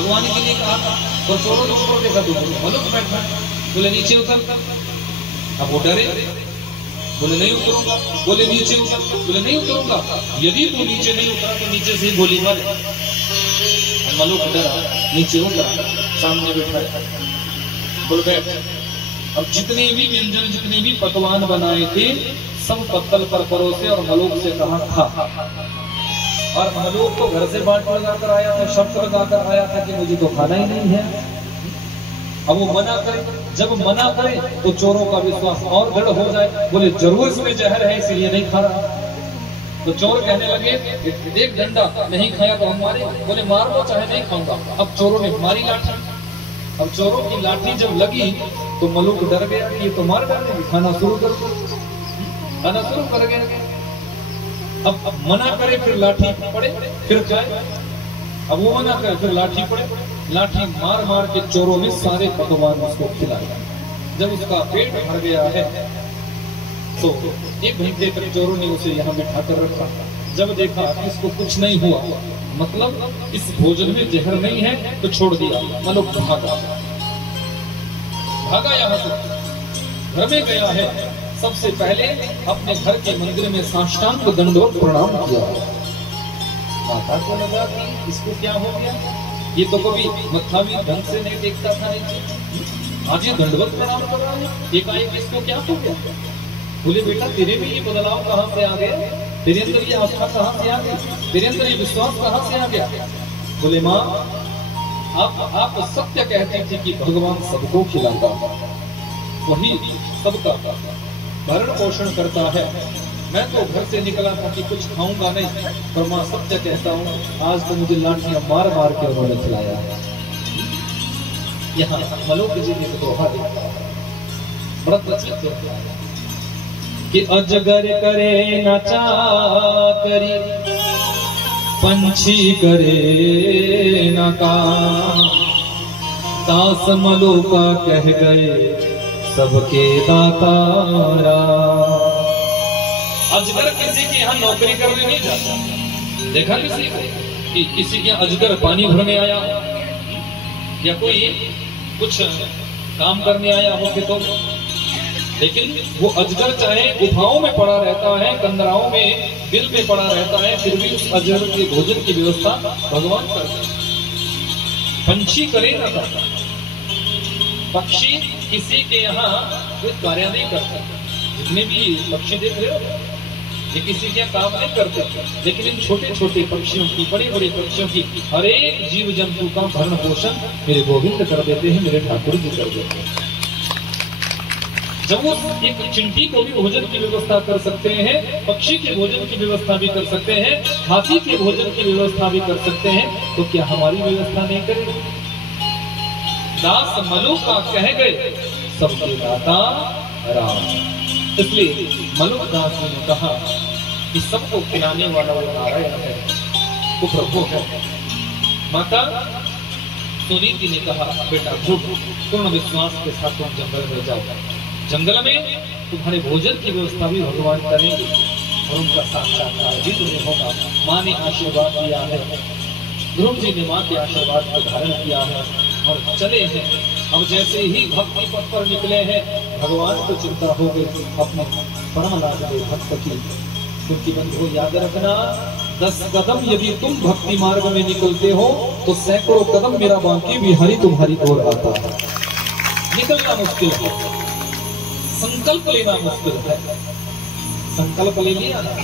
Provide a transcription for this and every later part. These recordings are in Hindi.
भगवान के लिए कहा था। तो चोरों ने ऊपर देखा तो मलुक बैठा, बोले नीचे उतर। अब वो डरे, बोले नहीं उतरूंगा। बोले नीचे उतर, बोले नहीं उतरूंगा। यदि तू नीचे नहीं उतरा तो नीचे से ही गोली मारे। मलुक डरा, नीचे उतरा, सामने बैठा, बोल बैठ। अब जितने भी व्यंजन, जितने भी पकवान बनाए थे सब पत्तल पर परोसे और मलुक से कहा खा। और मलुक तो घर से बाट लगाकर आया था, शर्त लगाकर आया था कि मुझे तो खाना ही नहीं है। अब वो मना करे, जब मना करे तो चोरों का विश्वास और दृढ़ हो जाए। बोले जरूर इसमें जहर है इसलिए नहीं खा रहा। तो चोर कहने लगे एक डंडा नहीं खाया तो हम मारे। बोले मार दो चाहे नहीं खाऊंगा। अब चोरों ने मारी लाठी। अब चोरों की लाठी जब लगी तो मलुक डर गया कि ये तो मार डालेंगे, खाना शुरू कर गया। अब मना करे फिर लाठी पड़े, फिर खाए। अब वो मना करे फिर लाठी पड़े। लाठी मार मार के चोरों ने सारे पकवान उसको खिलाए। जब उसका पेट भर गया है तो 1 घंटे तक चोरों ने उसे यहाँ बिठा कर रखा। जब देखा इसको कुछ नहीं हुआ, मतलब इस भोजन में जहर नहीं है, तो छोड़ दिया। मलुक भागा यहाँ से, घर में गया है। सबसे पहले अपने घर के मंदिर में साष्टांग दंडवत प्रणाम किया। माता को लगा कि इसको क्या हो गया, ये तो कभी मत्था भी ढंग से नहीं देखता था, नहीं आज ये दंडवत प्रणाम कर रहा है, एकाएक इसको क्या हो गया। बोले बेटा तेरे में ये बदलाव कहाँ से आ गया, तेरे अंदर ये आस्था कहाँ से आ गई, तेरे अंदर ये विश्वास कहाँ से आ गया। बोले माँ आप सत्य कहते थे कि भगवान सबको खिलाता है, वही सबका भरण पोषण करता है। मैं तो घर से निकला था कि कुछ खाऊंगा नहीं, पर मां सत्य कहता हूँ आज तो मुझे लाठियां मार मार के उन्होंने खिलाया है। यहाँ मलुक जी ने दोहा लिखा है, बड़ा प्रचलित है कि अजगर करे न चाकरी, पंछी करे न काम, दास मलुका कह गए सबके दातारा। अजगर किसी के यहाँ नौकरी करने नहीं जाता। देखा किसी को कि किसी के यहाँ अजगर पानी भरने आया या कोई कुछ काम करने आया हो कि तो, लेकिन वो अजगर चाहे गुफाओं में पड़ा रहता है, कंदराओं में, बिल में पड़ा रहता है, फिर भी उस अजगर के भोजन की व्यवस्था भगवान करते। पंछी करे ना करता, पक्षी किसी के यहाँ कोई कार्य नहीं करता। जितने भी पक्षी देख रहे हो ये किसी के काम नहीं करते, लेकिन इन छोटे छोटे पक्षियों की, बड़े बड़े पक्षियों की, हर एक जीव जंतु का भरण पोषण मेरे गोविंद कर देते हैं, मेरे ठाकुर जी कर देते हैं। जब वो एक चिंटी को भी भोजन की व्यवस्था कर सकते हैं, पक्षी के भोजन की व्यवस्था भी कर सकते हैं, हाथी के भोजन की व्यवस्था भी कर सकते हैं, तो क्या हमारी व्यवस्था नहीं करेंगे। दास मलुका कह गए सबके दाता राम। इसलिए मलुक दास जी ने कहा कि सबको खिलाने वाला वो नारायण है, वो प्रभु है। माता सुनीति ने कहा बेटा पूर्ण विश्वास के साथ तुम जंगल में जाओ, जंगल में तुम्हारे भोजन की व्यवस्था भी भगवान करेंगे और उनका साक्षात्कार भी तुम्हें होगा। माँ ने आशीर्वाद दिया है, ध्रुव जी ने माँ के आशीर्वाद को धारण किया है और चले हैं। अब जैसे ही भक्ति पथ पर निकले हैं, भगवान को चिंता हो गई अपने परम लाडले भक्त की। क्योंकि बंधु याद रखना, 10 कदम यदि तुम भक्ति मार्ग में निकलते हो तो सैकड़ों कदम मेरा बांकी बिहारी तुम्हारी ओर आता है। निकलना मुश्किल है, संकल्प लेना मुश्किल है। संकल्प ले लिया ना,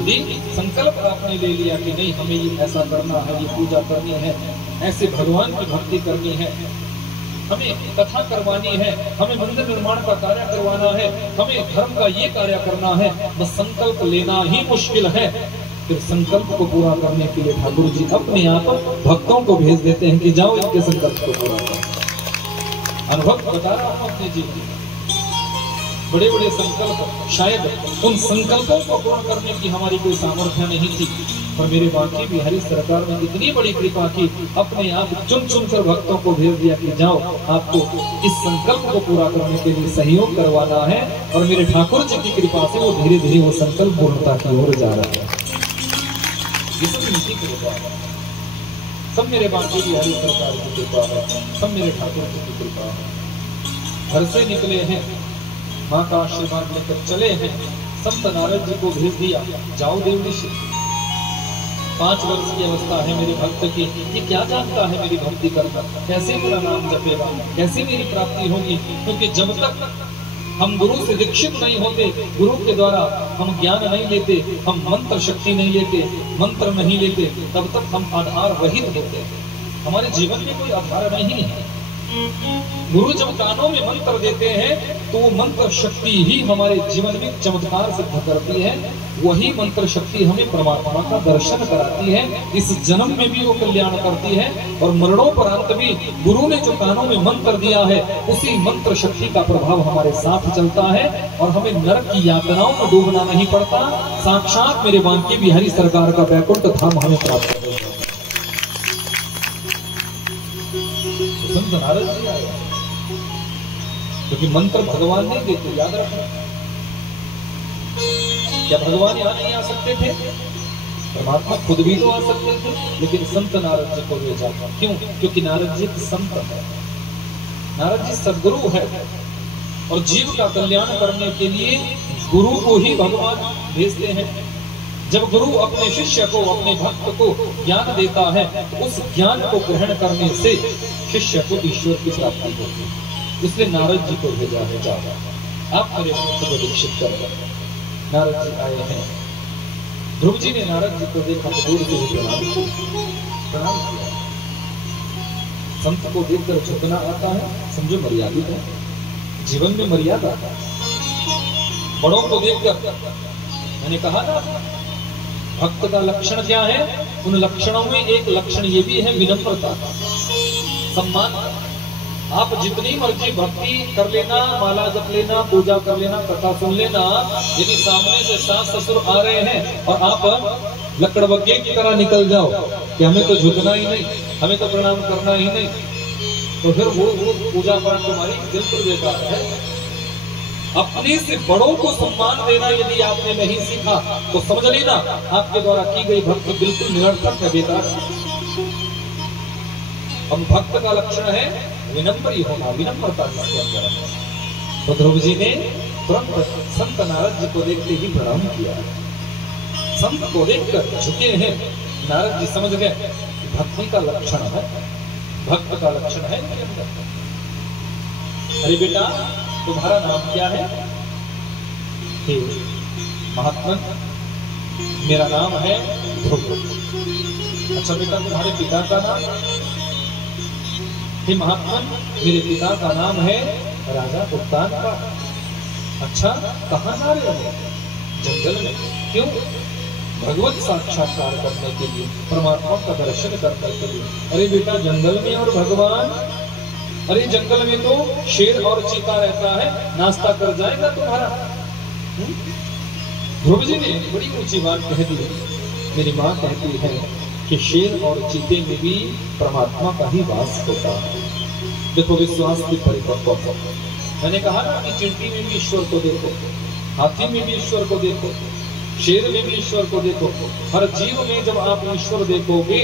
यदि संकल्प आपने ले लिया कि नहीं हमें ये ऐसा करना है, ये पूजा करनी है, ऐसे भगवान की भक्ति करनी है, हमें कथा करवानी है, हमें मंदिर निर्माण का कार्य करवाना है, हमें धर्म का ये कार्य करना है, बस संकल्प लेना ही मुश्किल है। फिर संकल्प को पूरा करने के लिए ठाकुर जी अपने आप भक्तों को भेज देते हैं कि जाओ इनके संकल्प को पूरा करो। अनुभव बता रहा हूं अपने जीवन, बड़े बड़े संकल्प, शायद उन संकल्पों को पूर्ण करने की हमारी कोई सामर्थ्य नहीं थी, पर मेरे बाकी बिहारी सरकार ने इतनी बड़ी कृपा की, अपने आप चुन चुनकर भक्तों को भेज दिया कि जाओ आपको इस संकल्प को पूरा करने के लिए सहयोग करवाना है। और मेरे ठाकुर जी की कृपा से वो धीरे धीरे वो संकल्प पूर्णता की ओर जा रहा है। सब मेरे बांके बिहारी सरकार की कृपा है, सब मेरे ठाकुर जी की कृपा है। घर से निकले हैं, माँ का आशीर्वाद लेकर चले हैं, संत नारद जी को भेज दिया, जाओ देव ऋषि। 5 वर्ष की अवस्था है मेरे भक्त की, ये क्या जानता है मेरी भक्ति करना, कैसे मेरा नाम जपेगा, कैसे मेरी प्राप्ति होगी। क्योंकि जब तक हम गुरु से दीक्षित नहीं होते, गुरु के द्वारा हम ज्ञान नहीं लेते, हम मंत्र शक्ति नहीं लेते, मंत्र नहीं लेते, तब तक हम आधार रहित होते हैं। हमारे जीवन में कोई आधार नहीं है। गुरु जब कानों में मंत्र देते हैं तो वो मंत्र शक्ति ही हमारे जीवन में चमत्कार सिद्ध करती है। वही मंत्र शक्ति हमें परमात्मा का दर्शन कराती है, इस जन्म में भी वो कल्याण करती है और मरणोपरांत भी गुरु ने जो कानों में मंत्र दिया है उसी मंत्र शक्ति का प्रभाव हमारे साथ चलता है और हमें नरक की यातनाओं में डूबना नहीं पड़ता। साक्षात मेरे बांके बिहारी सरकार का वैकुंठ धाम हमें प्राप्त होता है। संत नारद जी आए, क्योंकि मंत्र भगवान नहीं देते, याद रखना। क्या भगवान यहाँ नहीं आ सकते थे? परमात्मा खुद भी तो आ सकते थे, लेकिन संत नारद जी को भेजा। क्यों? क्योंकि नारद जी संत है, नारद जी सदगुरु है और जीव का कल्याण करने के लिए गुरु को ही भगवान भेजते हैं। जब गुरु अपने शिष्य को, अपने भक्त को ज्ञान देता है तो उस ज्ञान को ग्रहण करने से शिष्य को ईश्वर की प्राप्ति होती है। इसलिए नारद जी को भेजा है, जाओ आप मेरे भक्त को दीक्षित कर। नारद जी आए हैं। ध्रुव जी ने नारद जी को देखा तो दूर से ही प्रणाम किया। संत को देखकर झुकना आता है, समझो मर्यादित है, जीवन में मर्यादा। बड़ों को देखकर, मैंने कहा ना भक्त का लक्षण क्या है, उन लक्षणों में एक लक्षण ये भी है विनम्रता, सम्मान। आप जितनी मर्जी भक्ति कर लेना, माला जप लेना, पूजा कर लेना, कथा सुन लेना, यदि सामने से सास ससुर आ रहे हैं और आप लकड़बग्गे की तरह निकल जाओ कि हमें तो झुकना ही नहीं, हमें तो प्रणाम करना ही नहीं, तो फिर वो पूजा पाठ तुम्हारी बिल्कुल बेकार है। अपने से बड़ों को सम्मान देना यदि आपने नहीं सीखा तो समझ लेना आपके द्वारा की गई भक्ति बिल्कुल निरर्थक है, बेकार। हम भक्त का लक्षण है विनम्र ही होना, विनम्रता जिसके अंदर है। तो ध्रुव जी ने तुरंत संत नारद जी को देखते ही प्रणाम किया। संत को देखकर झुके हैं। नारद जी समझ गए भक्ति का लक्षण है, भक्त का लक्षण है इनके अंदर। अरे बेटा तुम्हारा नाम क्या है? हे महात्मा मेरा नाम है ध्रुव। अच्छा बेटा तुम्हारे पिता का नाम? हे महात्मा मेरे पिता का नाम है राजा उत्तान का। अच्छा कहाँ जा रहे हो? जंगल में। क्यों? भगवत साक्षात्कार करने के लिए, परमात्मा का दर्शन करने के लिए। अरे बेटा जंगल में और भगवान? अरे जंगल में तो शेर और चीता रहता है, नाश्ता कर जाएगा तुम्हारा। ध्रुव जी ने बड़ी ऊंची बात कह दी। मेरी माँ कहती है कि शेर और चीते में भी परमात्मा का ही वास होता है। देखो विश्वास की परिपक्व हो। मैंने कहा ना कि चिंटी में भी ईश्वर को देखो, हाथी में भी ईश्वर को देखो, शेर में भी ईश्वर को देखो। हर जीव में जब आप ईश्वर देखोगे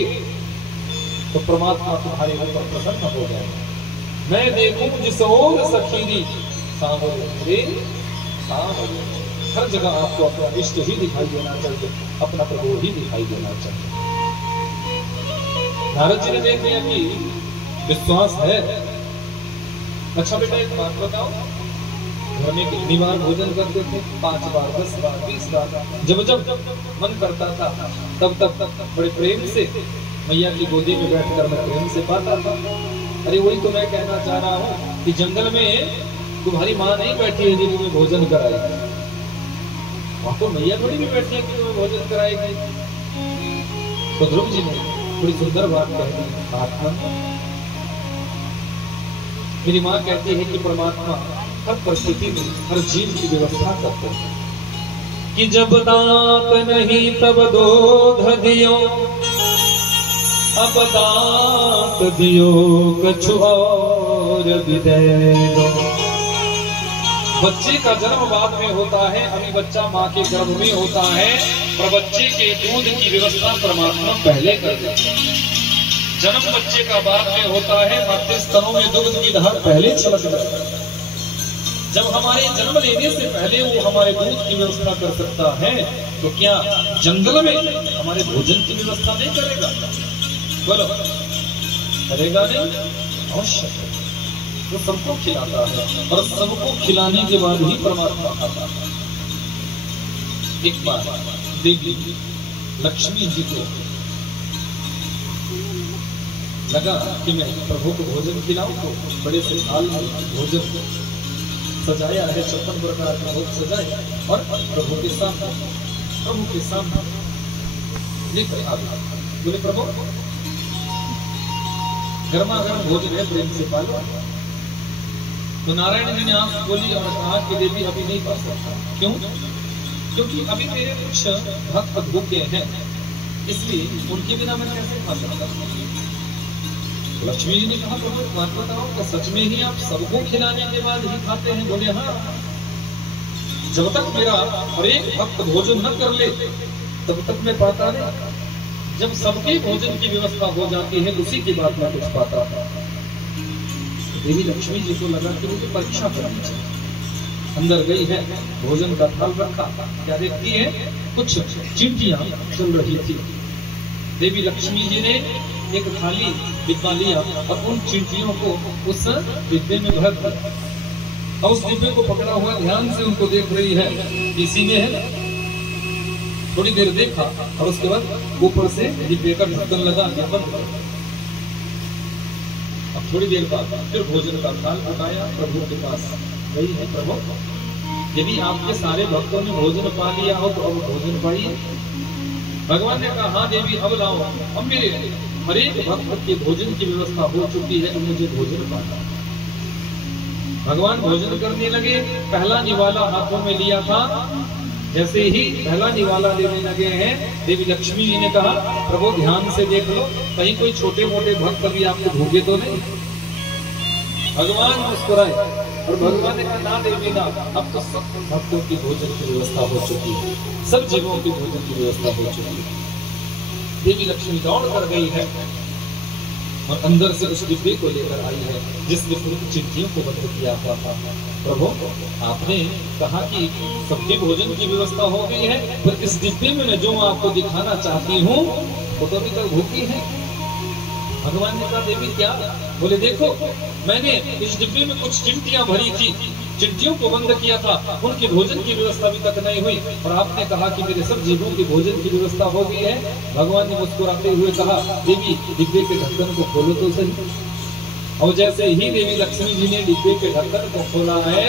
तो परमात्मा तुम्हारे ऊपर प्रसन्न हो जाएगा। मैं देखूं जिस ओर सखीरी सामने, हर जगह आपको अपना इष्ट ही दिखाई देना चाहिए, अपना प्रभु ही दिखाई देना चाहिए। नारद जी ने देख लिया कि विश्वास है। अच्छा बेटा एक बात बताओ, घर में कितनी बार भोजन करते थे? 5 बार, 10 बार, 20 बार। जब जब मन करता था तब तब बड़े प्रेम से मैया की गोदी में बैठकर मैं प्रेम से पाता था। अरे वही तो मैं कहना चाह रहा हूँ कि जंगल में तुम्हारी माँ नहीं बैठी है जो तुम्हें भोजन कराएगी, वहां तो मैया थोड़ी भी बैठी है कि तुम्हें भोजन कराएगी। तो ध्रुव जी ने बड़ी सुंदर बात कह दी। महात्मा मेरी माँ कहती है कि परमात्मा हर परिस्थिति में हर जीव की व्यवस्था करते हैं कि जब दांत नहीं तब दूध दियो, अब दांत दियो कछु और भी दे दो। बच्चे का जन्म बाद में होता है, अभी बच्चा माँ के गर्भ में होता है, पर बच्चे के दूध की व्यवस्था परमात्मा पहले कर देते हैं। जन्म बच्चे का बाद में होता है, मातृ स्तनों में दुग्ध की धार पहले छलक जाती है। जब हमारे जन्म लेने से पहले वो हमारे दूध की व्यवस्था कर सकता है, तो क्या जंगल में हमारे भोजन की व्यवस्था नहीं करेगा? बोलो, करेगा नहीं? अवश्य। वो सबको खिलाता है और सबको खिलाने के बाद ही परमात्मा खाता है। एक बार देवी लक्ष्मी जी को लगा कि मैं प्रभु को भोजन खिलाऊं, तो बड़े से थाल में भोजन सजाया है, 56 प्रकार का भोग सजाया और प्रभु के सामने लेकर आ गया। बोले, प्रभु गर्मा गर्म भोजन है, प्रेम से पालो। तो नारायण जी ने आंख खोली और कहा कि देवी अभी नहीं पा सकता। क्यों? क्योंकि अभी मेरे कुछ भक्त भूखे हैं, इसलिए उनके बिना मैं कैसे खा सकता हूँ। लक्ष्मी जी ने कहा, प्रभु बात बताओ, क्या सच में ही आप सबको खिलाने के बाद ही खाते हैं? बोले, हाँ, जब तक मेरा हर एक भक्त भोजन न कर ले तब तक मैं पाता नहीं। जब सबके भोजन की व्यवस्था हो जाती है, उसी के बाद मैं कुछ पाता था। देवी लक्ष्मी जी को लगा कि मुझे परीक्षा करनी चाहिए। अंदर गई है, भोजन का थाल रखा, क्या देखती है? कुछ चिंटियां चल रही थी। देवी लक्ष्मी जी ने एक थाली डिब्बा लिया और उन चिंटियों को उस डिब्बे में भर दिया और उस डिब्बे को पकड़ा हुआ ध्यान से उनको देख रही है। इसी में है। थोड़ी देर देखा और उसके बाद ऊपर से डिब्बे का ढक्कन लगा दिया, बंद कर। अब थोड़ी देर बाद फिर भोजन का थाल उठाया, प्रभु के पास गई है। प्रभु, यदि आपके सारे भक्तों ने भोजन पा लिया हो तो अब भोजन पाइए। भगवान ने कहा, हाँ देवी, अब लाओ। अब मेरे हर एक भक्त के भोजन की व्यवस्था हो चुकी है, मुझे भोजन पाना। भगवान भोजन करने लगे। पहला निवाला हाथों में लिया था। जैसे ही पहला निवाला लेने लगे हैं, देवी लक्ष्मी जी ने कहा, प्रभु ध्यान से देख लो, कहीं कोई छोटे मोटे भक्त भी आपको भूखे तो नहीं। भगवान मुस्कुराए और भगवान ने कहा, ना देवी ना, अब तो सब भक्तों की भोजन की व्यवस्था हो चुकी है, सब जीवों की भोजन की व्यवस्था हो चुकी है। देवी लक्ष्मी दौड़ कर गई है और अंदर से उस डिब्बे को लेकर आई है जिसमें उनकी चिट्ठियों को बंद किया हुआ था। प्रभु, आपने कहा कि सबकी भोजन की व्यवस्था हो गई है, पर इस डिब्बे में मैं जो आपको दिखाना चाहती हूँ वो तो अभी तक भूखी है। भगवान ने कहा, देवी क्या? बोले, देखो, मैंने इस डिब्बे में कुछ चिंटियां भरी थी, चिंटियों को बंद किया था, उनकी भोजन की व्यवस्था अभी तक नहीं हुई, और आपने कहा कि मेरे सब जीवों की भोजन की व्यवस्था हो गई है। भगवान ने मुस्कुराते हुए कहा, देवी डिब्बे के ढक्कन को खोलो तो सही। और जैसे ही देवी लक्ष्मी जी ने डिब्बे के ढक्कन को खोला है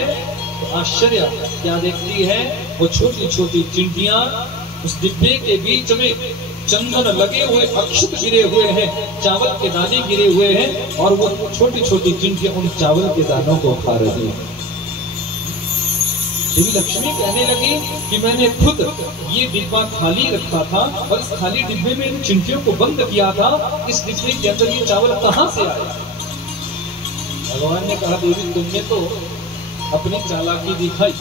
तो आश्चर्य क्या देखती है? वो छोटी छोटी चिंटियां उस डिब्बे के बीच में चंदन लगे हुए अक्षत गिरे हुए हैं, चावल के दाने गिरे हुए हैं, और वो छोटी छोटी चिंटियां उन चावल के दानों को खा रही हैं। देवी लक्ष्मी कहने लगी कि मैंने खुद ये डिब्बा खाली रखा था और इस खाली डिब्बे में इन चिंटियों को बंद किया था, इस डिब्बे के अंदर ये चावल कहाँ से आए? भगवान ने कहा, देवी तुमने तो अपनी चालाकी दिखाई,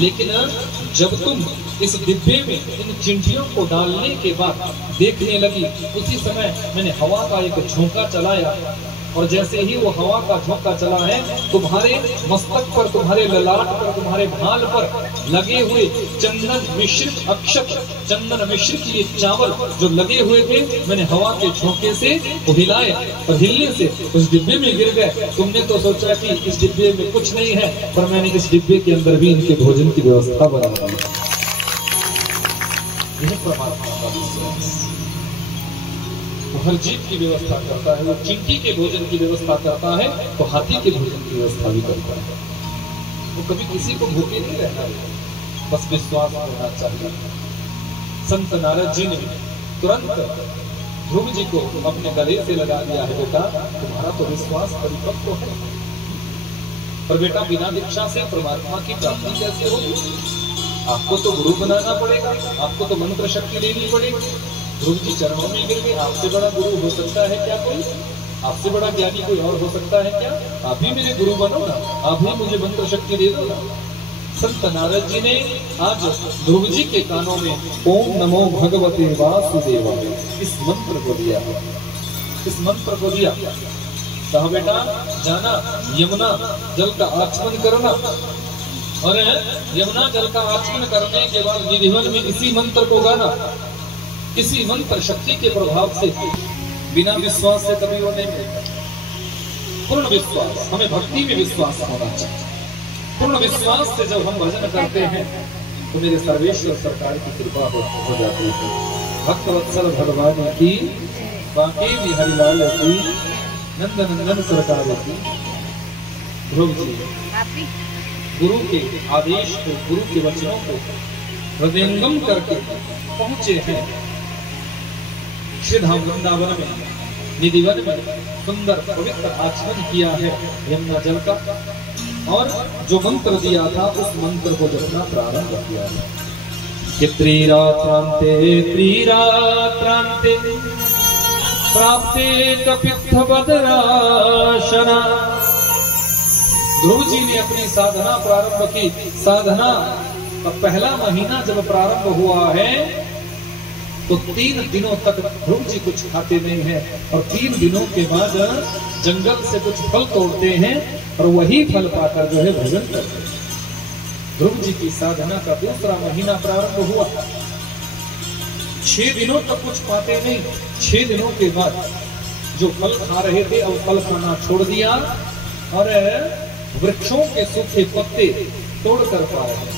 लेकिन जब तुम इस डिब्बे में इन चिंटियों को डालने के बाद देखने लगी, उसी समय मैंने हवा का एक झोंका चलाया, और जैसे ही वो हवा का झोंका चला है, तुम्हारे मस्तक पर, तुम्हारे ललाट पर, तुम्हारे भाल पर लगे हुए चंदन मिश्रित अक्षत, चंदन मिश्रित ये चावल जो लगे हुए थे, मैंने हवा के झोंके से हिलाए और हिलने से उस डिब्बे में गिर गए। तुमने तो सोचा कि इस डिब्बे में कुछ नहीं है, पर मैंने इस डिब्बे के अंदर भी इनके भोजन की व्यवस्था बना दी। यह परमात्मा का विश्वास। वो हर जीव की व्यवस्था करता है, वो चिंटी के भोजन की व्यवस्था करता है तो हाथी के भोजन की व्यवस्था भी करता है। वो कभी किसी को भूखे नहीं रहना है, बस विश्वास होना चाहिए। संत नारद जी ने तुरंत ध्रुव जी को अपने गले से लगा दिया है, बेटा तुम्हारा तो विश्वास परिपक्व है, पर बेटा बिना दीक्षा से परमात्मा की प्राप्ति कैसे होगी? आपको तो गुरु बनाना पड़ेगा, आपको तो मंत्र शक्ति लेनी पड़ेगी। ध्रुव जी चरणों में गिर गए, आपसे बड़ा गुरु हो सकता है क्या कोई? आपसे बड़ा ज्ञानी कोई और हो सकता है क्या? आप ही मेरे गुरु बनो ना, आप ही मुझे मंत्र शक्ति दे दो ना। संत नारद जी ने आज ध्रुव जी के कानों में ओम नमो भगवते वासुदेवाय इस मंत्र को दिया। इस मंत्र को दिया, कहा बेटा जाना यमुना जल का आचमन करना, और यमुना जल का आचमन करने के बाद निधिवन में इसी मंत्र को गाना। इसी मंत्र शक्ति के प्रभाव से बिना विश्वास से कभी वो नहीं मिलता। पूर्ण विश्वास, हमें भक्ति में विश्वास होना चाहिए। पूर्ण विश्वास से जब हम भजन करते हैं तो मेरे सर्वेश्वर सरकार की कृपा हो जाती है। भक्त वत्सल भगवान की, बाकी हरिलाल की, नंदनंदन सरकार की। ध्रुव जी गुरु के आदेश को, गुरु के वचनों को हृदयंगम करके पहुंचे हैं श्रीधाम वृंदावन में, निधिवन में सुंदर पवित्र आचमन किया है यमुना जल का, और जो मंत्र दिया था उस मंत्र को जपना प्रारंभ किया है कि त्रिरात्रांते प्राप्ते कपित्थ बदराशना। ध्रुव जी ने अपनी साधना प्रारंभ की। साधना का पहला महीना जब प्रारंभ हुआ है तो 3 दिनों तक ध्रुव जी कुछ खाते नहीं है, और 3 दिनों के बाद जंगल से कुछ फल तोड़ते हैं और वही फल पाकर जो है भजन करते हैं। ध्रुव जी की साधना का दूसरा महीना प्रारंभ हुआ। 6 दिनों तक कुछ पाते नहीं। 6 दिनों के बाद जो फल खा रहे थे अब फल खाना छोड़ दिया और वृक्षों के सूखे पत्ते तोड़कर पा रहे हैं।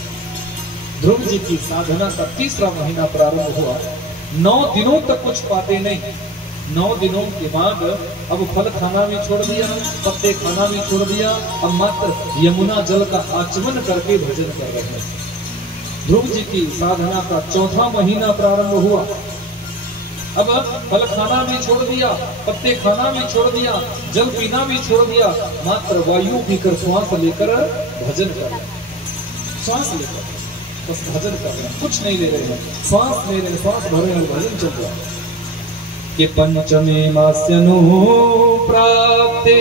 ध्रुव जी की साधना का तीसरा महीना प्रारंभ हुआ। 9 दिनों तक कुछ पाते नहीं। 9 दिनों के बाद अब फल खाना भी छोड़ दिया, पत्ते खाना भी छोड़ दिया, अब मात्र यमुना जल का आचमन करके भजन कर रहे हैं। ध्रुव जी की साधना का चौथा महीना प्रारंभ हुआ। अब फल खाना भी छोड़ दिया, पत्ते खाना भी छोड़ दिया, जल पीना भी छोड़ दिया, मात्र वायु पीकर श्वास लेकर भजन कर रहे हैं। श्वास लेकर बस भजन कर रहे हैं, कुछ नहीं ले रहे हैं, श्वास ले रहे हैं, श्वास भर रहे हैं, भजन चल रहा है। कि पंचमे मास्यनु प्राप्ते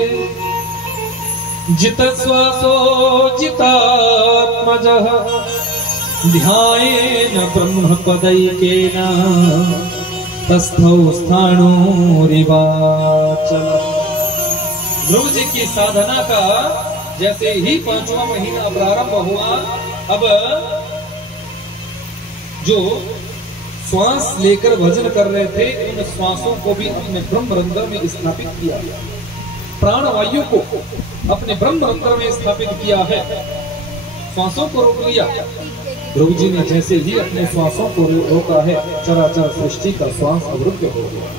जित श्वासो जितात्मजः ध्यायेन ब्रह्म पदैकेन तस्थौ स्थाणुरिवाचल। ध्रुव जी की साधना का जैसे ही 5वां महीना प्रारंभ हुआ, अब जो श्वास लेकर भजन कर रहे थे उन श्वासों को भी अपने ब्रह्म रंध्र में स्थापित किया, प्राण वायु को अपने ब्रह्म रंध्र में स्थापित किया है, श्वासों को रोक लिया। ध्रुव जी ने जैसे ही अपने श्वासों को रोका है, चराचर सृष्टि का श्वास अवरुद्ध हो गया।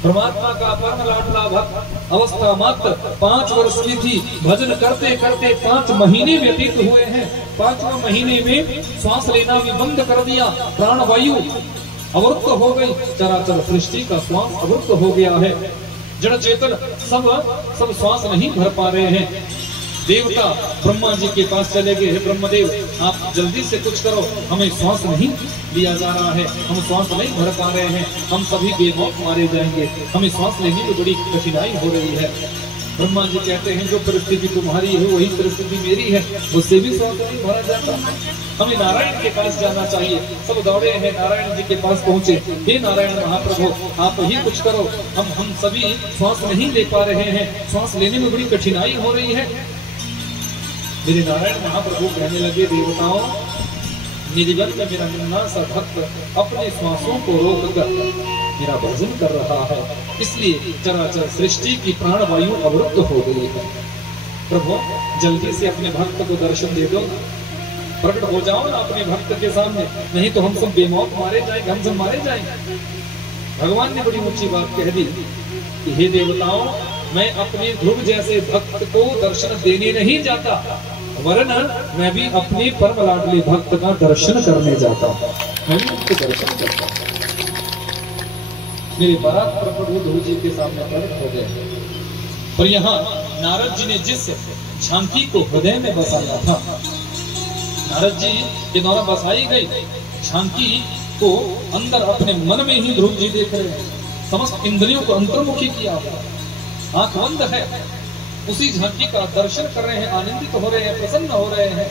परमात्मा का परम लाडला भक्त अवस्था मात्र 5 वर्ष की थी। भजन करते करते 5 महीने व्यतीत हुए हैं। 5वें महीने में श्वास लेना भी बंद कर दिया, प्राण वायु अवरुद्ध हो गई, चराचर सृष्टि का श्वास अवरुद्ध हो गया है। जड़ चेतन सब श्वास नहीं भर पा रहे हैं। देवता ब्रह्मा जी के पास चले गए, हे ब्रह्मदेव आप जल्दी से कुछ करो, हमें श्वास नहीं लिया जा रहा है, हम श्वास नहीं भर पा रहे हैं, हम सभी बेमौत मारे जाएंगे, हमें श्वास लेने में बड़ी कठिनाई हो रही है। ब्रह्मा जी कहते हैं जो परिस्थिति तुम्हारी है वही परिस्थिति मेरी है, उससे भी श्वास नहीं भरा जाता, हमें नारायण के पास जाना चाहिए। सब दौड़े हैं, नारायण जी के पास पहुंचे, हे नारायण महाप्रभु आप ही कुछ करो, हम सभी श्वास नहीं ले पा रहे हैं, श्वास लेने में बड़ी कठिनाई हो रही है। मेरे नारायण महाप्रभु कहने लगे, देवताओं निधिवन में मेरा नन्हा सा भक्त अपने श्वासों को रोककर मेरा भजन कर रहा है, इसलिए चराचर सृष्टि की प्राण वायु अवरुद्ध हो गई है। प्रभु जल्दी से अपने भक्त को दर्शन दे दो, प्रकट हो जाओ ना अपने भक्त के सामने, नहीं तो हम सब बेमौत मारे जाएंगे, हम सब मारे जाएंगे। भगवान ने बड़ी ऊंची बात कह दी कि हे देवताओं मैं अपने ध्रुव जैसे भक्त को दर्शन देने नहीं जाता, वरन मैं भी अपने परम लाडले भक्त का दर्शन करने जाता हूँ, मैं भी उसके दर्शन करता हूँ। मेरे बारात प्रभु ध्रुव जी के सामने प्रकट हो गए, पर यहाँ नारद जी ने जिस झांकी को हृदय में बसाया था, नारद जी के द्वारा बसाई गई झांकी को अंदर अपने मन में ही ध्रुव जी देख रहे हैं, समस्त इंद्रियों को अंतर्मुखी किया हुआ, आंख बंद है, उसी झांकी का दर्शन कर रहे हैं, आनंदित हो रहे हैं, प्रसन्न हो रहे हैं।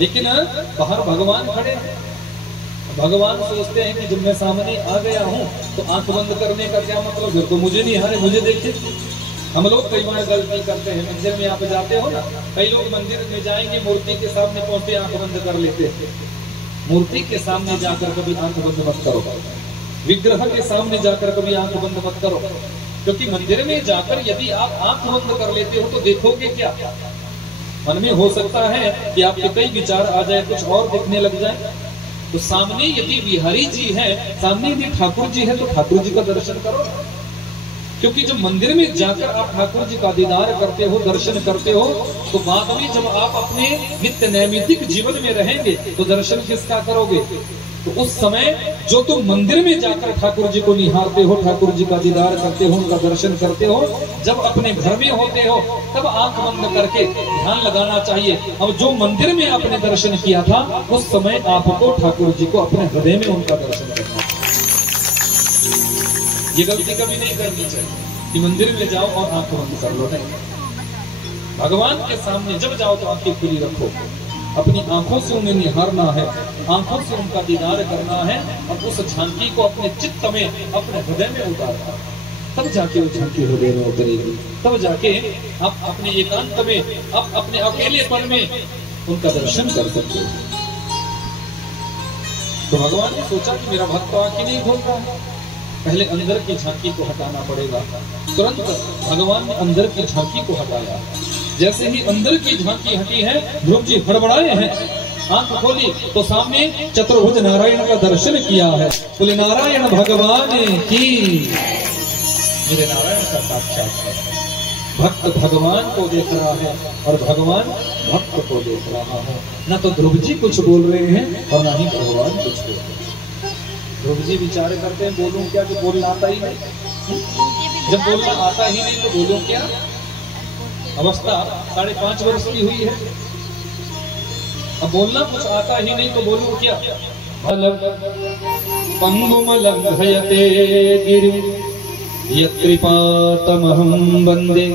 लेकिन बाहर भगवान खड़े हैं, भगवान सोचते हैं कि जब मैं सामने आ गया हूँ तो आंख बंद करने का क्या मतलब, फिर तो मुझे नहीं हारे, मुझे देखे। हम लोग कई बार गलती करते हैं, मंदिर में आप जाते हो ना, कई लोग मंदिर में जाएंगे, मूर्ति के सामने पहुंचते आंख बंद कर लेते हैं। मूर्ति के सामने जाकर कभी आंख बंद मत करो, विग्रह के सामने जाकर कभी आंख बंद मत करो, क्योंकि मंदिर में जाकर यदि आप आंख बंद कर लेते हो तो देखोगे क्या? मन में हो सकता है कि आपके कई विचार आ जाए, कुछ और दिखने लग जाए। तो सामने यदि बिहारी जी है, सामने यदि ठाकुर जी है, तो ठाकुर जी का दर्शन करो, क्योंकि जब मंदिर में जाकर आप ठाकुर जी का दीदार करते हो, दर्शन करते हो, तो बाद में जब आप अपने नित्य नैमित्तिक जीवन में रहेंगे तो दर्शन किसका करोगे? तो उस समय जो तुम मंदिर में जाकर ठाकुर जी को निहारते हो, ठाकुर जी का दीदार करते हो, उनका दर्शन करते हो, जब अपने घर में होते हो तब आंख बंद करके ध्यान लगाना चाहिए। अब जो मंदिर में आपने दर्शन किया था उस समय आपको ठाकुर जी को अपने हृदय में उनका दर्शन करना चाहिए। ये गलती कभी नहीं करनी चाहिए कि मंदिर में जाओ और आंख बंद कर लो, नहीं। भगवान के सामने जब जाओ तो आंखें खुली रखो, अपनी आंखों से उन्हें निहारना है, आंखों से उनका दीदार करना है, और उस झांकी को अपने चित्त में, अपने हृदय में उतारना है। तब जाके वो झांकी हृदय में उतरेगी, तब जाके आप अपने एकांत में, आप अपने अकेलेपन में उनका दर्शन कर सकते हो। तो भगवान ने सोचा कि मेरा भक्त तो आंखें नहीं खोल रहा है, पहले अंदर की झांकी को हटाना पड़ेगा। तुरंत भगवान ने अंदर की झांकी को हटाया। जैसे ही अंदर की झांकी हटी है, ध्रुव जी हड़बड़ाए हैं, आंख खोली तो सामने चतुर्भुज नारायण का दर्शन किया है। बोले नारायण भगवान की, मेरे नारायण का साक्षात्कार। भक्त भगवान को देख रहा है और भगवान भक्त को देख रहा है। न तो ध्रुव जी कुछ बोल रहे हैं और न ही भगवान कुछ बोल रहे हैं। ध्रुव जी विचार करते हैं, बोलूं क्या, कि बोलना आता ही नहीं। जब बोलना आता ही नहीं तो बोलूं क्या? अवस्था 5.5 वर्ष की हुई है, अब बोलना कुछ आता ही नहीं तो बोलूं क्या? पंगुमलंघयते गिरिं यत्कृपातमहं वन्दे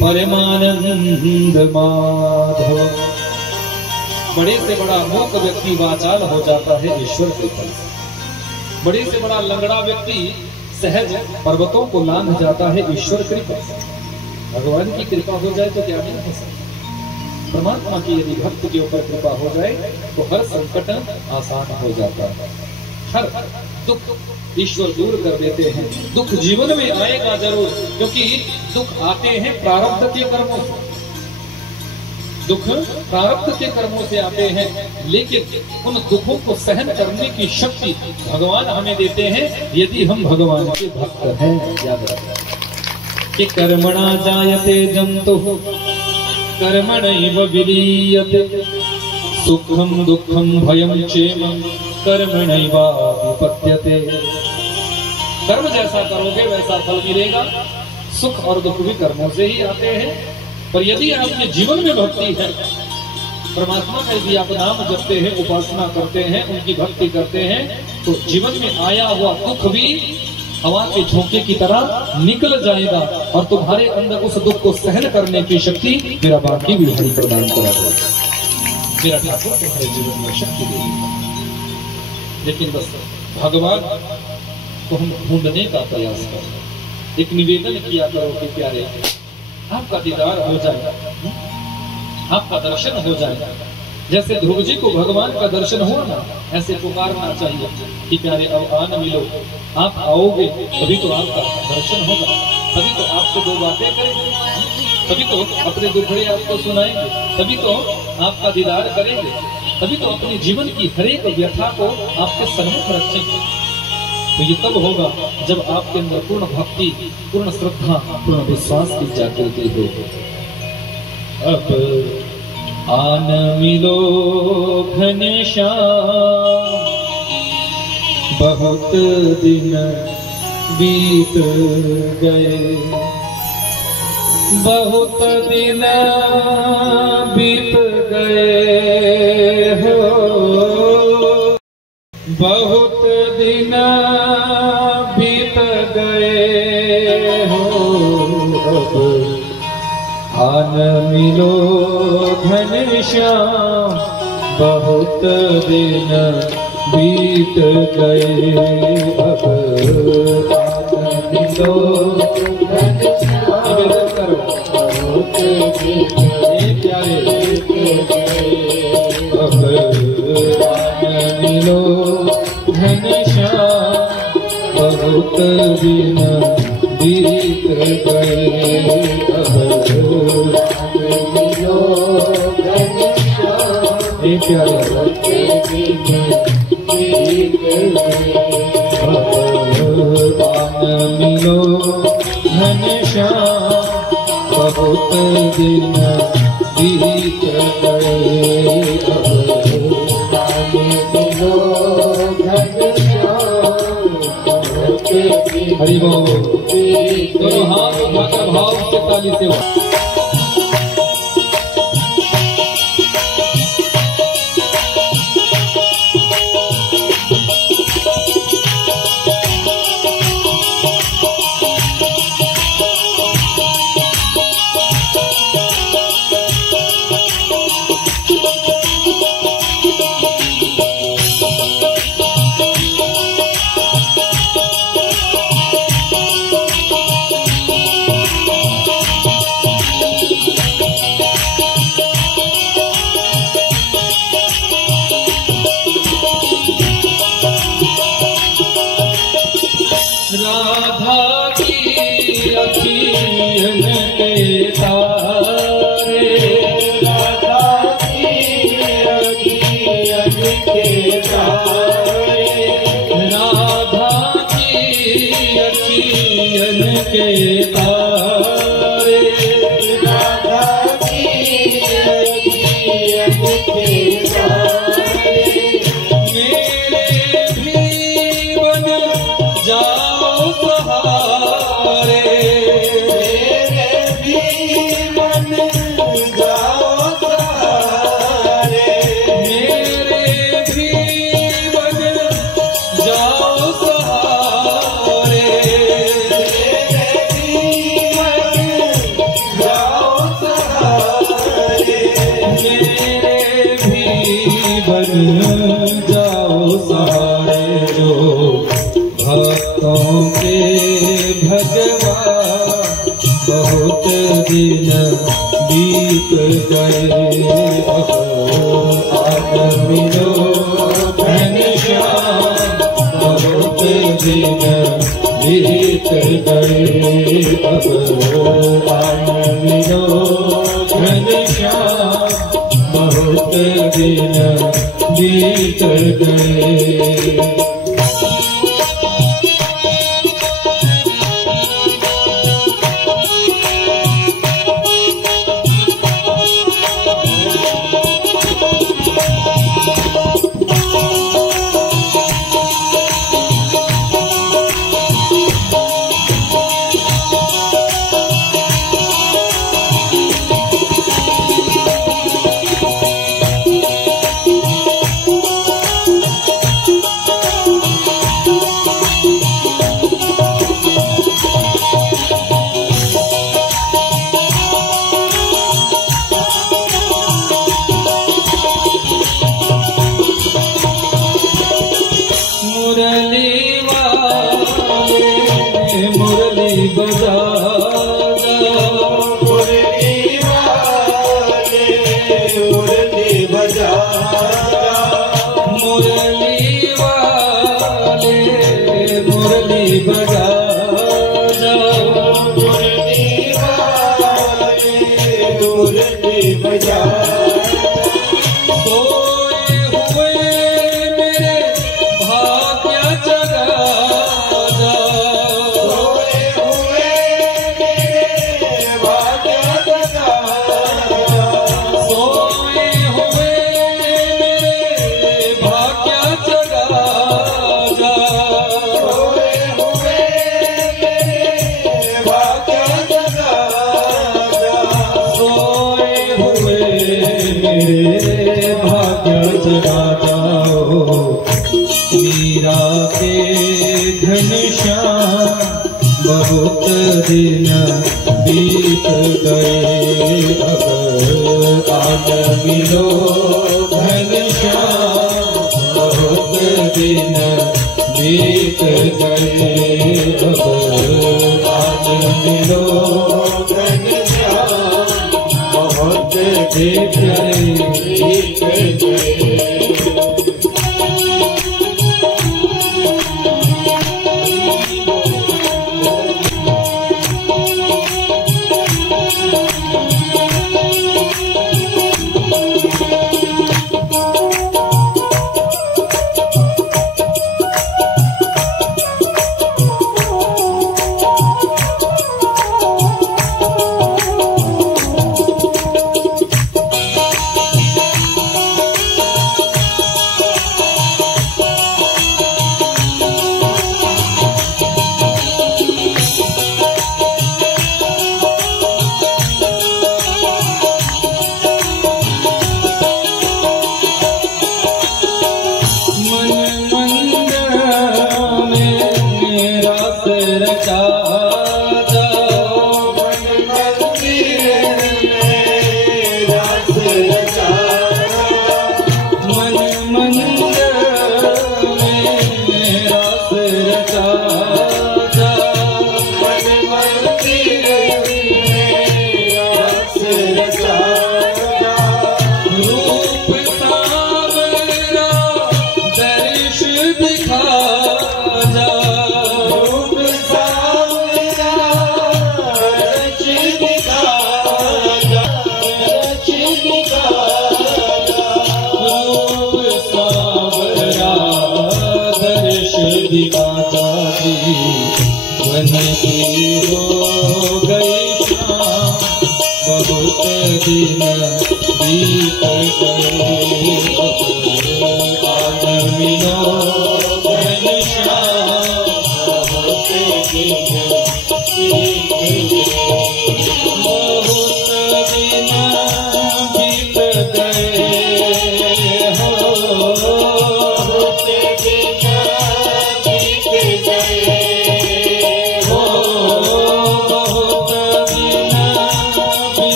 परमानंद माधव। बड़े से बड़ा मूक व्यक्ति वाचाल हो जाता है ईश्वर कृपा से। बड़े से बड़ा लंगड़ा व्यक्ति सहज पर्वतों को लांघ जाता है ईश्वर कृपा से। भगवान की कृपा हो जाए तो क्या नहीं हो सकता। परमात्मा की यदि भक्त के ऊपर कृपा हो जाए तो हर संकट आसान हो जाता है, हर दुख ईश्वर दूर कर देते हैं। दुख जीवन में आएगा जरूर, क्योंकि दुख आते हैं प्रारब्ध के कर्मों से, दुख प्रारब्ध के कर्मों से आते हैं, लेकिन उन दुखों को सहन करने की शक्ति भगवान हमें देते हैं यदि हम भगवान के भक्त हैं। याद रखें कि कर्मणा जायते जंतुः कर्मणैव विलीयते, सुखम दुखम भयम क्षेमं कर्मणैवाभिपद्यते। कर्म जैसा करोगे वैसा फल मिलेगा। सुख और दुख भी कर्मों से ही आते हैं। पर यदि आपके जीवन में भक्ति है, परमात्मा का यदि आप नाम जपते हैं, उपासना करते हैं, उनकी भक्ति करते हैं, तो जीवन में आया हुआ दुख भी हवा के झोंके की तरह निकल जाएगा और तुम्हारे अंदर उस दुख को सहन करने की शक्ति मेरा बाकी बिहारी प्रदान करा देगा। मेरा ठाकुर तुम्हारे जीवन में शक्ति देगा। लेकिन बस भगवान को हम ढूंढने का प्रयास करें। एक निवेदन किया करो कि प्यारे आपका दीदार हो जाए, आपका दर्शन हो जाए। जैसे ध्रुव जी को भगवान का दर्शन हुआ ना, ऐसे पुकारना चाहिए कि प्यारे अब आन मिलो। आप आओगे तभी तो आपका दर्शन होगा, तभी तो आपसे 2 बातें करेंगे, तभी तो अपने दुखड़े आपको सुनाएंगे, तभी तो आपका दीदार करेंगे, तभी तो अपने जीवन की हर एक व्यथा को आपके सम्मुख रखेंगे। तो ये तब होगा जब आपके अंदर पूर्ण भक्ति, पूर्ण श्रद्धा, पूर्ण विश्वास की जागृति हो। अब आन मिलो घनश्याम, बहुत दिन बीत गए, बहुत दिन बीत गए हो, बहुत दिन बीत गए हो। अब आन मिलो घनश्याम, बहुत दिन बीत गए अब आनंद लो निवेदन करो प्यारे अब आनंद लो घनश्याम बहुत दिन बीत गए अब आनंद लो घनश्याम मिलो घनश्याम बहुत दिन बीत गए मिलो हरि बोल। दोनों हाथ उठाकर भाव से ताली से राधा की अखियन के तारे राधा की अखियन के तारे राधा की अखियन के तारे राधा की अखियन के तारे मेरे भी बन जाओ सहारे मेरे भी बन जाओ सहारे मेरे भी बन जाओ सहारे मेरे भी बन जाओ सहारे मेरे भी बन जाओ सहारे जो भक्तों के भगवान बहुत दिन बीत गए अब आज मिलो घनश्याम बहुत दिन बीत गए अब आज मिलो घनश्याम बहुत दिन बीत गए। मुरली वाले मुरली बजाना मुरली वाले मुरली बजाना मुरली वाले मुरली बजाना मुरली वाले मुरली बजाना भाग्य जगा जाओ मीरा के घनश्याम बहुत दिन बीत गए अब आज मिलो घनश्याम बहुत दिन बीत गए, अब आज मिलो घनश्याम, बहुत दिन बीत गए।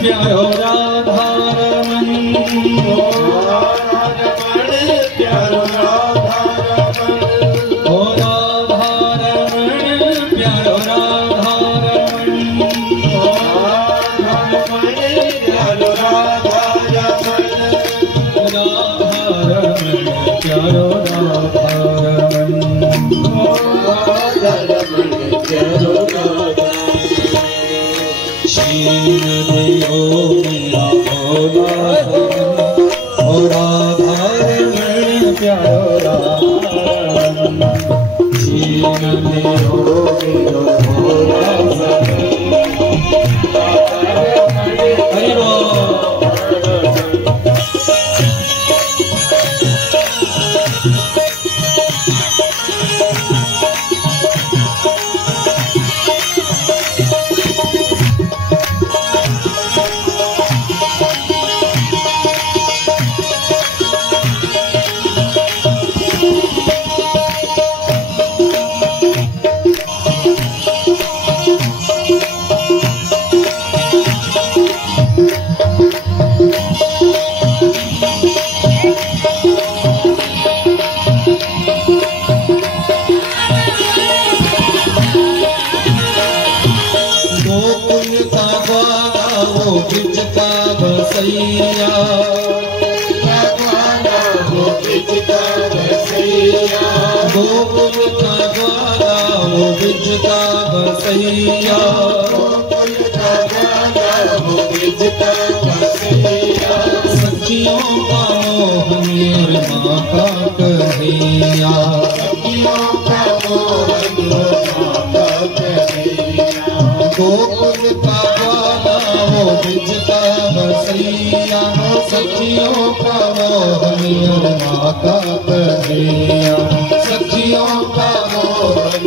प्यारो राधा रमण प्यारो राधा रमण ओ राधा रमण प्यारो राधा रमण ओ राधा रमण प्यारो राधा रमण राधा रमण प्यारो राधा रमण ओ राधा रमण प्यारो राधा शीन दियो मेरा भोला ओ राधा रमण प्यारो राधा रमण शीन दियो मेरा भोला हरि बोल। ब्रिज का बसैया वो ब्रिज का बसैया गोकुल का द्वारा वो ब्रिज का बसैया गोकुल का द्वारा वो ब्रिज का बसैया सखियों का मोहन माता कन्हैया सखियों का मोहन माता कन्हैया गोकुल का वो ब्रिज का बसैया सखियों का मोहन माता कन्हैया सखियों का मोहन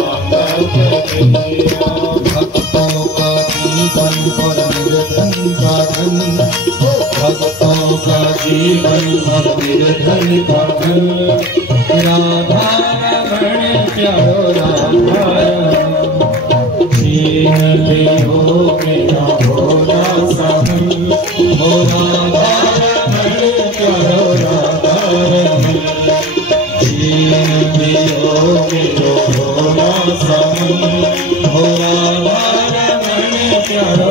माता कन्हैया भक्तों का जीवन और निर्धन का धन भक्तों का जीवन और निर्धन का धन राधा रमण प्यारो राधा शीन दियो मेरा भोला सहन हो राधा रमण प्यारो राधा रमण शीन दियो मेरा भोला सहन हो राधा रमण प्यारो